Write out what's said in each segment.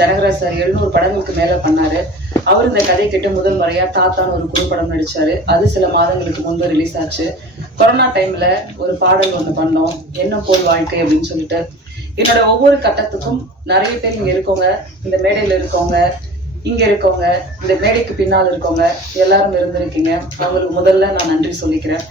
Janagaraj sir 700 படங்களுக்கு மேல பண்ணாரு. அவர் இந்த கதை கேட்டு முதல் முறையா தாத்தான்னு ஒரு குறும்படம் நடிச்சாரு. அது சில மாதங்களுக்கு முன்பு ரிலீஸ் ஆச்சு. கொரோனா டைம்ல ஒரு பாடல் ஒண்ணு பண்ணோம், என்ன போல் வாழ்க்கை அப்படின்னு சொல்லிட்டு. என்னோட ஒவ்வொரு கட்டத்துக்கும் நிறைய பேர் இங்க இருக்கவங்க, இந்த மேடையில இருக்கவங்க, இங்க இருக்கவங்க, இந்த மேடைக்கு பின்னால் இருக்கவங்க எல்லாரும் இருந்திருக்கீங்க. அவங்களுக்கு முதல்ல நான் நன்றி சொல்லிக்கிறேன்.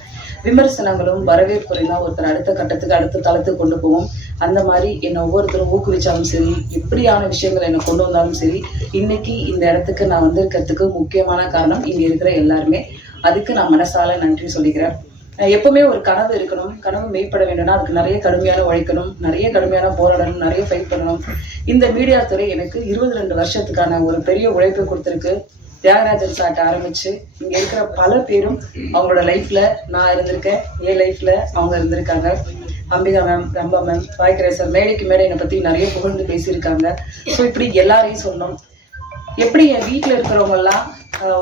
விமர்சனங்களும் வரவேற்புரையும் தான் ஒருத்தர் அடுத்த கட்டத்துக்கு அடுத்த தளத்துக்கு கொண்டு போவோம். அந்த மாதிரி என்னை ஒவ்வொருத்தரும் ஊக்குவிச்சாலும் சரி, எப்படியான விஷயங்கள் என்னை கொண்டு வந்தாலும் சரி, இன்னைக்கு இந்த இடத்துக்கு நான் வந்திருக்கிறதுக்கு முக்கியமான காரணம் இங்க இருக்கிற எல்லாருமே. அதுக்கு நான் மனசால நன்றி சொல்லிக்கிறேன். எப்பவுமே ஒரு கனவு இருக்கணும், கனவு மெய்ப்பட வேண்டும்னா அதுக்கு நிறைய கடுமையான உழைக்கணும், நிறைய கடுமையான போராடணும், நிறைய ஃபைட் பண்ணணும். இந்த மீடியா துறை எனக்கு 22 வருஷத்துக்கான ஒரு பெரிய உழைப்பை கொடுத்துருக்கு. தியாகராஜன் சார்ட்ட ஆரம்பிச்சு இங்க இருக்கிற பல பேரும் அவங்களோட லைஃப்ல நான் இருந்திருக்கேன், என் லைஃப்ல அவங்க இருந்திருக்காங்க. அம்பிகா மேம், ரம்பா மேம், வாய்க்கரேசர் மேடைக்கு மேடை என்னை பத்தி நிறைய புகழ்ந்து பேசியிருக்காங்க. ஸோ இப்படி எல்லாரையும் சொன்னோம். எப்படி என் வீட்டில் இருக்கிறவங்க எல்லாம்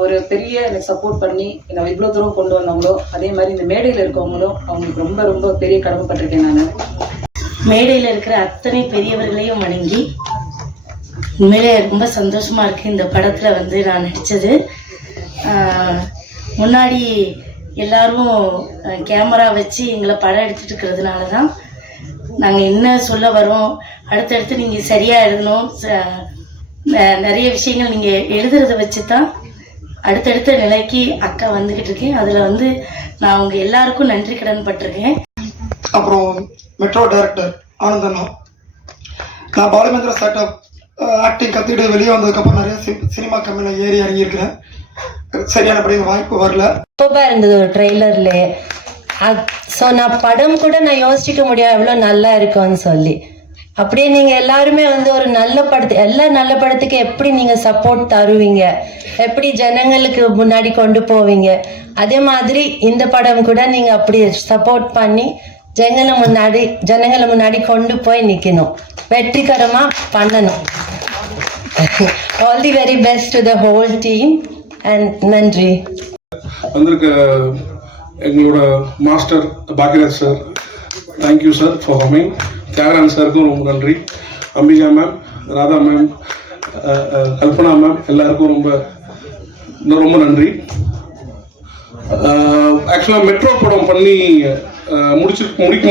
ஒரு பெரிய எனக்கு சப்போர்ட் பண்ணி என்னை இவ்வளோ தூரம் கொண்டு வந்தவங்களோ, அதே மாதிரி இந்த மேடையில் இருக்கவங்களும் அவங்களுக்கு ரொம்ப ரொம்ப பெரிய கடமைப்பட்டிருக்கேன். நான் மேடையில் இருக்கிற அத்தனை பெரியவர்களையும் வணங்கி உண்மையிலே ரொம்ப சந்தோஷமா இருக்கு இந்த படத்துல நான் நடிச்சது. முன்னாடி எல்லாரும் கேமரா வச்சு எங்களை படம் எடுத்துட்டு இருக்கிறதுனால தான் நாங்கள் என்ன சொல்ல வரோம், அடுத்தடுத்து நீங்கள் சரியாக எழுதணும், நிறைய விஷயங்கள் நீங்கள் எழுதுறத வச்சு தான் அடுத்தடுத்த நிலைக்கு அக்கா வந்துக்கிட்டு இருக்கேன். அதில் நான் அவங்க எல்லாருக்கும் நன்றி கடன் பட்டிருக்கேன். அப்புறம் மெட்ரோ டைரக்டர் ஆனந்தண்ணா, நான் பாலமேந்திர சார்ட்ட ஆக்டிங் கற்றுக்கிட்டு வெளியே வந்ததுக்கப்புறம் நிறைய சினிமா கம்பெனியில் ஏறி இறங்கியிருக்கிறேன். சரியானபடி வாய்ப்பு வரல. சூப்பராக இருந்தது ஒரு ட்ரெய்லர்ல. ஸோ நான் படம் கூட நான் யோசிச்சுக்க முடியும் எவ்வளோ நல்லா இருக்கும்னு சொல்லி. அப்படியே நீங்கள் எல்லாருமே ஒரு நல்ல படத்து, எல்லா நல்ல படத்துக்கு எப்படி நீங்கள் சப்போர்ட் தருவீங்க, எப்படி ஜனங்களுக்கு முன்னாடி கொண்டு போவீங்க, அதே மாதிரி இந்த படம் கூட நீங்கள் அப்படி சப்போர்ட் பண்ணி ஜனங்களை முன்னாடி கொண்டு போய் நிற்கணும், வெற்றிகரமாக பண்ணணும். All the very best to the whole team and நன்றி. வந்திருக்க எங்களோட master Bhagyaraj sir, thank you sir for coming. Thiyagarajan சாருக்கும் ரொம்ப நன்றி. Ambika ma'am, Radha ma'am, Kalpana ma'am, எல்லாருக்கும் ரொம்ப ரொம்ப நன்றி. ஆக்சுவலாக மெட்ரோ படம் பண்ணி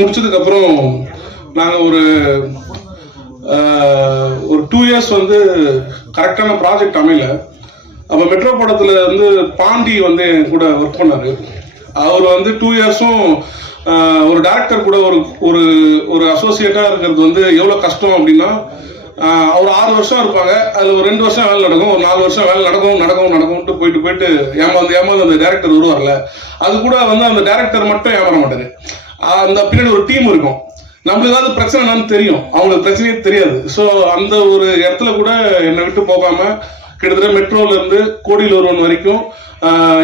முடிச்சதுக்கப்புறம் நாங்கள் ஒரு 2 இயர்ஸ் கரெக்டான ப்ராஜெக்ட் அமையல. அப்போ மெட்ரோ படத்தில் பாண்டி என் கூட ஒர்க் பண்ணார். அவர் 2 இயர்ஸும் ஒரு டைரக்டர் கூட ஒரு ஒரு அசோசியேட்டாக இருக்கிறது எவ்வளோ கஷ்டம் அப்படின்னா, ஒரு 6 வருஷம் இருப்பாங்க, அதில் ஒரு 2 வருஷம் வேலை நடக்கும், ஒரு 4 வருஷம் வேலை நடக்கும்ட்டு போயிட்டு ஏமாந்து அந்த டேரக்டர் வருவார்ல, அது கூட அந்த டேரக்டர் மட்டும் ஏமாற மாட்டாரு. அந்த பின்னாடி ஒரு டீம் இருக்கும். நம்மளுக்கு ஏதாவது பிரச்சனைனான்னு தெரியும், அவங்களுக்கு பிரச்சனையே தெரியாது. ஸோ அந்த ஒரு இடத்துல கூட என்னை விட்டு போகாம கிட்டத்தட்ட மெட்ரோல இருந்து கோடியில் ஒருவன் வரைக்கும்,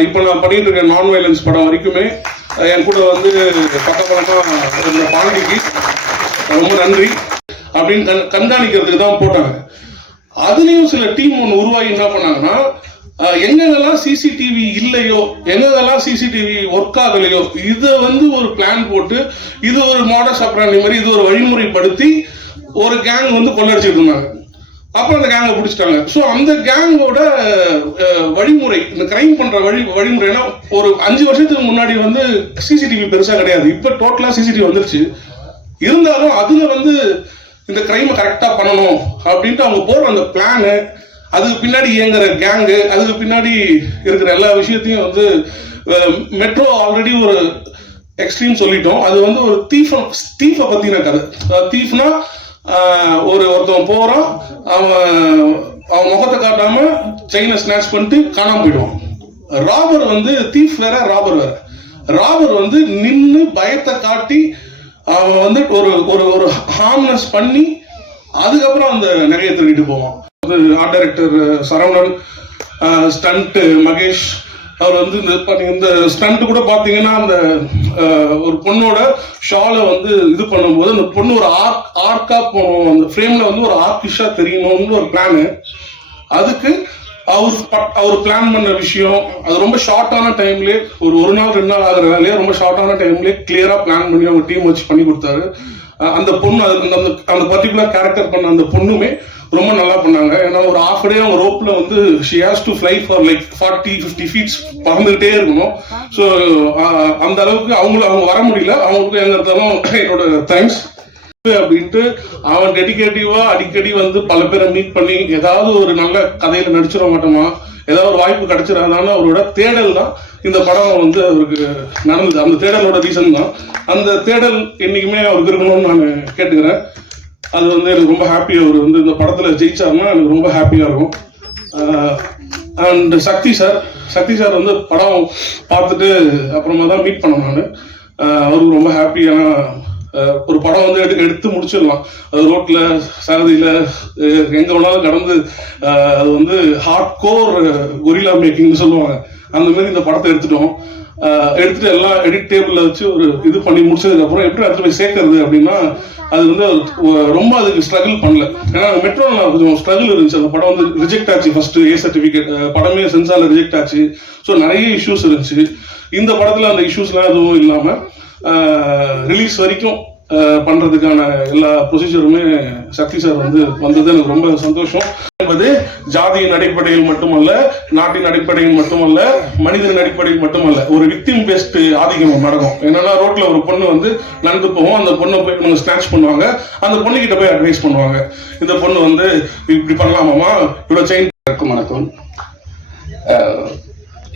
இப்போ நான் பண்ணிட்டு இருக்க நான் வயலன்ஸ் படம் வரைக்குமே என் கூட பக்கபலமா இந்த பாண்டிக்கு ரொம்ப நன்றி அப்படின்னு கண்காணிக்கிறதுக்கு தான் போட்டாங்க. அதுலேயும் சில டீம் ஒன்று உருவாகி என்ன பண்ணாங்கன்னா, எங்கெங்கெல்லாம் சிசிடிவி இல்லையோ, எங்கெங்கெல்லாம் சிசிடிவி ஒர்க் ஆகலையோ, இதை ஒரு பிளான் போட்டு, இது ஒரு மாடஸ் ஆப்ராண்டி மாதிரி இது ஒரு வழிமுறைப்படுத்தி ஒரு கேங் கொள்ளடிச்சிட்டு இருந்தாங்க. அப்போ அந்த கேங்கை பிடிச்சிட்டாங்க. ஸோ அந்த கேங்கோட வழிமுறை, இந்த கிரைம் பண்ற வழிமுறைனா, ஒரு 5 வருஷத்துக்கு முன்னாடி சிசிடிவி பெருசா கிடையாது. இப்போ டோட்டலா சிசிடிவி வந்துருச்சு. இருந்தாலும் அதுல இந்த கிரைமை கரெக்டா பண்ணணும் அப்படின்ட்டு அவங்க போடுற அந்த பிளானு, அதுக்கு பின்னாடி இயங்குற கேங்கு, அதுக்கு பின்னாடி இருக்கிற எல்லா விஷயத்தையும் மெட்ரோ ஆல்ரெடி ஒரு எக்ஸ்ட்ரீம் சொல்லிட்டோம். அது ஒரு தீஃபை பத்தின கதை. தீஃப்னா ஒருத்தவன் போறான், அவன் முகத்தை காட்டாம செயினை ஸ்நாச் பண்ணிட்டு காணாம போயிடுவான். ராபர் தீஃப் வேற, ராபர் வேற. ராபர் நின்று பயத்தை காட்டி அவன் ஒரு ஹார்ம்னஸ் பண்ணி அதுக்கப்புறம் அந்த நகையை திருடிட்டு போவான். Art director Saravanan, stunt Mahesh, அவர் இந்த ஸ்டண்ட் கூட பார்த்தீங்கன்னா, அந்த ஒரு பொண்ணோட ஷாலை இது பண்ணும்போது அந்த பொண்ணு ஒரு ஆர்க்கா போகணும், அந்த ஃப்ரேம்ல ஒரு ஆர்கிஷா தெரியணும்னு ஒரு பிளானு. அதுக்கு அவர் பிளான் பண்ண விஷயம், அது ரொம்ப ஷார்ட்டான டைம்லேயே, ஒரு நாள் 2 நாள் ஆகிற வேலையே ரொம்ப ஷார்ட்டான டைம்லேயே கிளியரா பிளான் பண்ணி அவங்க டீம் வச்சு பண்ணி கொடுத்தாரு. அந்த பொண்ணு அந்த பர்டிகுலர் கேரக்டர் பண்ண அந்த பொண்ணுமே ரொம்ப நல்லா பண்ணாங்க. ஏன்னா ஒரு ஹாஃப் டே அவங்க ரோப்ல வந்து she has to fly for like 40-50 feets பறந்துகிட்டே இருக்கணும். ஸோ அந்த அளவுக்கு அவங்க வர முடியல. அவங்களுக்கு எங்க இருந்தாலும் என்னோட தேங்க்ஸ் அப்படின்ட்டு அவன் டெடிகேட்டிவா அடிக்கடி வந்து பல பேரை மீட் பண்ணி ஏதாவது ஒரு நல்ல கதையில நடிச்சிட மாட்டோமா, ஏதாவது ஒரு வாய்ப்பு கிடைச்சிடாதான்னு அவரோட தேடல் தான் இந்த படம் வந்து அவருக்கு நடந்தது. அந்த தேடலோட ரீசன் தான். அந்த தேடல் என்னைக்குமே அவருக்கு இருக்கணும்னு நான் கேட்டுக்கிறேன். அது வந்து எனக்கு ரொம்ப ஹாப்பி. அவர் வந்து இந்த படத்துல ஜெயிச்சாருன்னா எனக்கு ரொம்ப ஹாப்பியா இருக்கும். அண்ட் சக்தி சார் வந்து படம் பார்த்துட்டு அப்புறமா தான் மீட் பண்ணேன் நான். அவருக்கு ரொம்ப ஹாப்பியான ஒரு படம் வந்து எடுத்து முடிச்சிடலாம். அது ரோட்ல சகதியில எங்க வேணாலும் கடந்து அது வந்து ஹார்ட் கோர் கொரில்லா மேக்கிங்னு சொல்லுவாங்க. அந்த மாதிரி இந்த படத்தை எடுத்துட்டு எல்லாம் எடிட் டேபிள்ல வச்சு ஒரு இது பண்ணி முடிச்சதுக்கு அப்புறம் எப்படி அடுத்து போய் சேர்க்கறது அப்படின்னா அது வந்து ரொம்ப அதுக்கு ஸ்ட்ரகிள் பண்ணல. ஏன்னா மெட்ரோ கொஞ்சம் ஸ்ட்ரகிள் இருந்துச்சு. அந்த படம் வந்து ரிஜெக்ட் ஆச்சு. ஃபர்ஸ்ட் A சர்டிபிகேட் படமே சென்சார்ல ரிஜெக்ட் ஆச்சு. ஸோ நிறைய இஷ்யூஸ் இருந்துச்சு. இந்த படத்துல அந்த இஷ்யூஸ்லாம் எதுவும் இல்லாம ரிலீஸ் வரைக்கும் பண்றதுக்கான எல்லா ப்ரொசீஜருமே சக்தி சார் வந்து வந்தது எனக்கு ரொம்ப சந்தோஷம். என்பது ஜாதியின் அடிப்படையில் மட்டுமல்ல, நாட்டின் அடிப்படையில் மட்டுமல்ல, மனிதனின் அடிப்படையில் மட்டுமல்ல, ஒரு விக்டிம் பேஸ்ட் ஆதிக்கம் நடக்கும். என்னன்னா ரோட்ல ஒரு பொண்ணு வந்து நடந்து போவோம், அந்த பொண்ணை போய் இவங்க ஸ்நாட்ச் பண்ணுவாங்க, அந்த பொண்ணு கிட்ட போய் அட்வைஸ் பண்ணுவாங்க. இந்த பொண்ணு வந்து இப்படி பண்ணலாமாமா, இவ்வளவு செயின். வணக்கம்.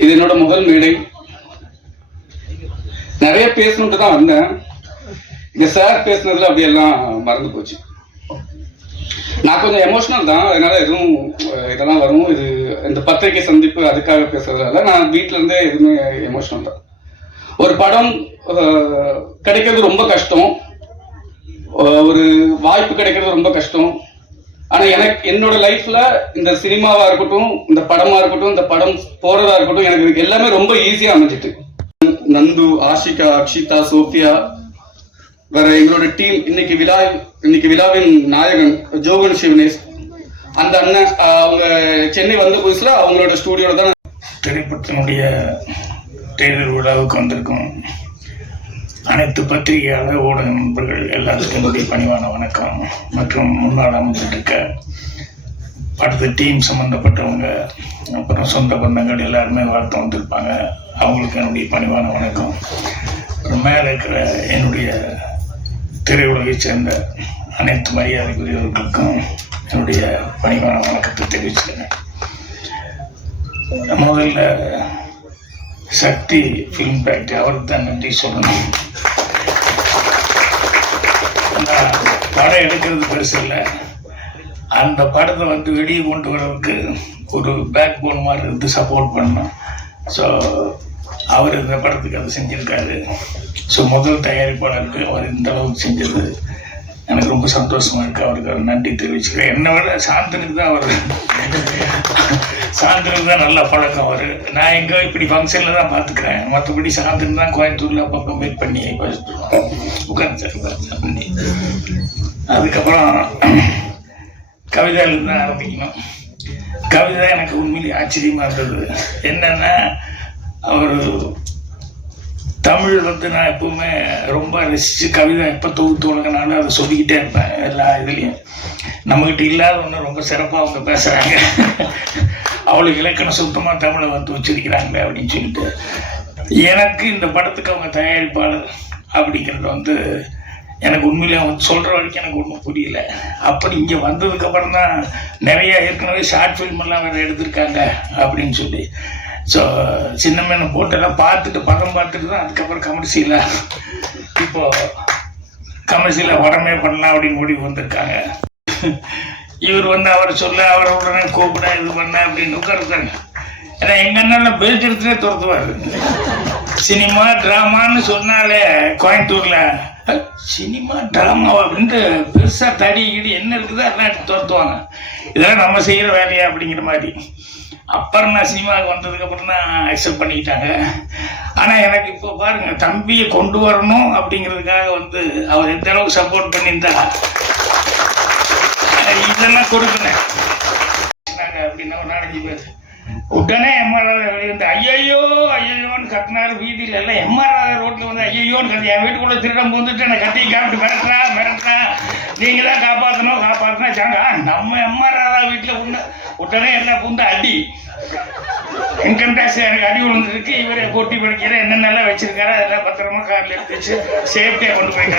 இது என்னோட முதல் மேடை. நிறைய பேசணுன்ட்டு தான் வந்தேன். இங்க சார் பேசுனதுல அப்படியெல்லாம் மறந்து போச்சு. நான் கொஞ்சம் எமோஷனல் தான், அதனால எதுவும் இதெல்லாம் வரும். இது இந்த பத்திரிகை சந்திப்பு அதுக்காக பேசுறதுனால நான் வீட்டுல இருந்தே எதுவுமே எமோஷனல் தான். ஒரு படம் கிடைக்கிறது ரொம்ப கஷ்டம், ஒரு வாய்ப்பு கிடைக்கிறது ரொம்ப கஷ்டம். ஆனா எனக்கு என்னோட லைஃப்ல இந்த சினிமாவா இருக்கட்டும், இந்த படமா இருக்கட்டும், இந்த படம் போறதா இருக்கட்டும், எனக்கு எல்லாமே ரொம்ப ஈஸியா அமைஞ்சிட்டு. நந்து, ஆஷிகா, அக்ஷிதா, சோஃபியா, வேற எங்களோட டீம், இன்னைக்கு விழாவின் நாயகன் ஜோகன் சிவனேஷ், அந்த அண்ணன் அவங்க சென்னை வந்த புதுசுல அவங்களோட ஸ்டூடியோல தான் திரைப்படத்தினுடைய தேர்தல் விழாவுக்கு வந்திருக்கும் அனைத்து பத்திரிகையாளர் ஊடக நண்பர்கள் எல்லாத்துக்கும் என்னுடைய பணிவான வணக்கம். மற்றும் முன்னாள் அமைஞ்சிட்டு இருக்க படத்து டீம் சம்மந்தப்பட்டவங்க, அப்புறம் சொந்த பந்தங்கள் எல்லாருமே வாழ்த்து வந்திருப்பாங்க. அவங்களுக்கு என்னுடைய பணிவான வணக்கம். மேலே இருக்கிற என்னுடைய திரையுலகை சேர்ந்த அனைத்து மரியாதைக்குரியவர்களுக்கும் என்னுடைய பணிவான வணக்கத்தை தெரிவிச்சுக்கிறேன். முதல்ல சக்தி ஃபிலிம் ஃபேக்டரி அவருக்கு தான் நன்றி சொல்லணும். நான் படம் எடுக்கிறது பெருசு இல்லை, அந்த படத்தை வந்து வெளியே கொண்டு வரதுக்கு ஒரு பேக் போன் மாதிரி இருந்து சப்போர்ட் பண்ணோம். ஸோ அவர் இந்த படத்துக்கு அதை செஞ்சுருக்காரு. ஸோ முதல் தயாரிப்பாளருக்கு அவர் இந்த அளவுக்கு செஞ்சது எனக்கு ரொம்ப சந்தோஷமா இருக்குது. அவருக்கு நன்றி தெரிவிச்சுக்கிறேன். என்னை விட சாந்தனுக்கு தான் நல்ல பழக்கம். அவர் நான் எங்கே இப்படி ஃபங்க்ஷனில் தான் பார்த்துக்கிறேன், மற்றபடி சாந்தன் தான் கோயம்புத்தூரில் அப்பப்போ மீட் பண்ணி உட்காந்து. அதுக்கப்புறம் கவிதையிலேருந்து தான் ஆரம்பிக்கணும். கவிதை எனக்கு உண்மையிலேயே ஆச்சரியமாக இருந்தது. என்னென்னா அவர் தமிழ் வந்து நான் எப்பவுமே ரொம்ப ரசித்து கவிதை எப்போ தொகுத்து உலகனாலும் அதை சொல்லிக்கிட்டே இருப்பேன். எல்லா இதுலேயும் நம்மகிட்ட இல்லாத ஒன்று ரொம்ப சிறப்பாக அவங்க பேசுகிறாங்க. அவளுக்கு இலக்கணம் சுத்தமாக தமிழை வந்து வச்சிருக்கிறாங்களே அப்படின்னு சொல்லிட்டு எனக்கு இந்த படத்துக்கு அவங்க தயாரிப்பாளர் அப்படிங்கிறது வந்து எனக்கு உண்மையிலே அவங்க சொல்கிற வரைக்கும் எனக்கு ஒன்றும் புரியல. அப்படி இங்கே வந்ததுக்கப்புறம் தான் நிறைய ஏற்கனவே ஷார்ட் ஃபில்ம் எல்லாம் வேறு எடுத்திருக்காங்க அப்படின்னு சொல்லி. ஸோ சின்னமேனை போட்டெல்லாம் படம் பார்த்துட்டு தான் அதுக்கப்புறம் கமர்ஷியலாக படமே பண்ணலாம் அப்படின்னு முடிவு வந்திருக்காங்க. இவர் வந்து அவர் சொல்ல அவரை உடனே கூப்பிட இது பண்ண அப்படின்னு உட்காருக்காங்க. ஏன்னா எங்கள் அண்ணன் பெல்ட் எடுத்துகிட்டே துரத்துவார். சினிமா ட்ராமான்னு சொன்னாலே கோயம்புத்தூரில் சினிமா ட்ராமாவா அப்படின்ட்டு பெருசாக தடி கிடி என்ன இருக்குதோ அதெல்லாம் எடுத்து துரத்துவாங்க. இதெல்லாம் நம்ம செய்கிற வேலையா அப்படிங்கிற மாதிரி. அப்புறம் நான் சினிமாவுக்கு வந்ததுக்கப்புறம் தான் அக்செப்ட் பண்ணிக்கிட்டாங்க. ஆனால் எனக்கு இப்போ பாருங்கள், தம்பியை கொண்டு வரணும் அப்படிங்கிறதுக்காக வந்து அவர் எந்த அளவுக்கு சப்போர்ட் பண்ணியிருந்தா இதெல்லாம் கொடுக்குறேன். அப்படின்னா ஒரு 4-5 பேர் உடனே எம்ஆர் வந்து ஐயோ ஐயோன்னு கத்தினாரு. வீதியில எல்லாம் எம்ஆர் ரோட்ல வந்து ஐயோன்னு கத்தி, என் வீட்டுக்குள்ள திருடம் பூந்துட்டு என்னை கத்தி காப்பிட்டு மிரட்டுறா, நீங்க தான் காப்பாற்றணும் சாங்க. நம்ம எம்ஆர் வீட்டில் உடனே எல்லாம் பூந்து அடி. இன்கம் டேக்ஸ் எனக்கு அடி விழுந்துருக்கு, இவரை கொட்டி படிக்கிற என்னென்னலாம் வச்சிருக்காரு அதெல்லாம் பத்திரமா காரில் எடுத்து வச்சு சேஃப்டியாக கொண்டு போய்